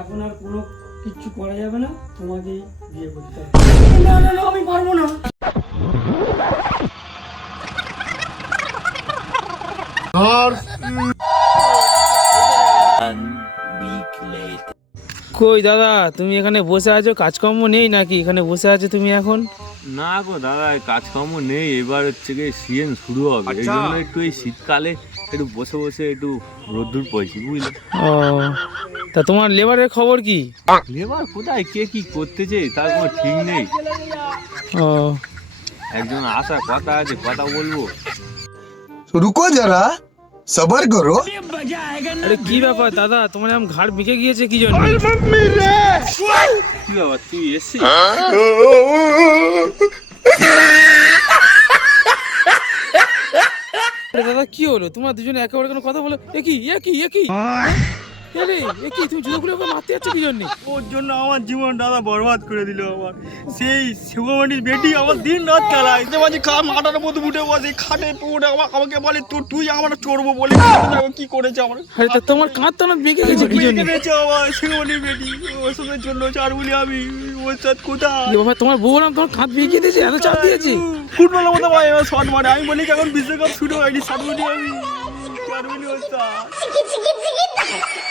এখন আর কোনো কিচ্ছু করা যাবে না, তোমাকেই বিয়ে করতে হবে। না না না, আমি পারবো না। কই দাদা, তুমি এখানে বসে আছো? কাজকর্ম নেই নাকি এখানে বসে আছো তুমি এখন? না গো দাদা, কাজকর্ম নেই। এবার হচ্ছে গিয়ে সিজন শুরু হবে, এই জন্য একটু এই শীতকালে একটু বসে বসে একটু রোদ্দুর পড়ছি, বুঝলে? ও, তা তোমার লেবারের খবর কি? লেবার কোথায় কে কি করতেছে তার কোনো ঠিক নেই। ও, একজন আসার কথা আছে, কথা বলবো। रुको जरा सबर करो। আরে কি ব্যাপার দাদা, তোমার এরকম ঘাড় বেঁকে গিয়েছে কি জন্য? কি বাবা, তুই এসছিস? আরে দাদা কি হলো, তোমার দুজনে একেবারে কোনো কথা বলে একই তুমি জুতো খুলে ওকে মারতে যাচ্ছ কি জন্য? ওর জন্য আমার জীবন দাদা বরবাদ করে দিল। আমার সেই শিবমানির বেটি আমার দিন রাত খেলায় মাঝে মাথার মধ্যে উঠে বসে খাটে উঠে আমাকে বলে তুই আমার চড়বো বলে কি করেছে আমার। আরে তা তোমার কাঁধ টানা বেঁকে গেছে কি জন্য? আমার শিবমানির বেটি ওসবের জন্য চার বলি আমি ওর সাথে কোথায় বাবা, তোমার বউ বললাম তোমার কাঁধ বেঁকে দিয়েছে, এত চাপ দিয়েছে। ফুটবলের মতো ভাই শট মারে। আমি বলি এখন বিশ্বকাপ শুরু হয়নি, শট বলি আমি চার বলি ওর সাথে।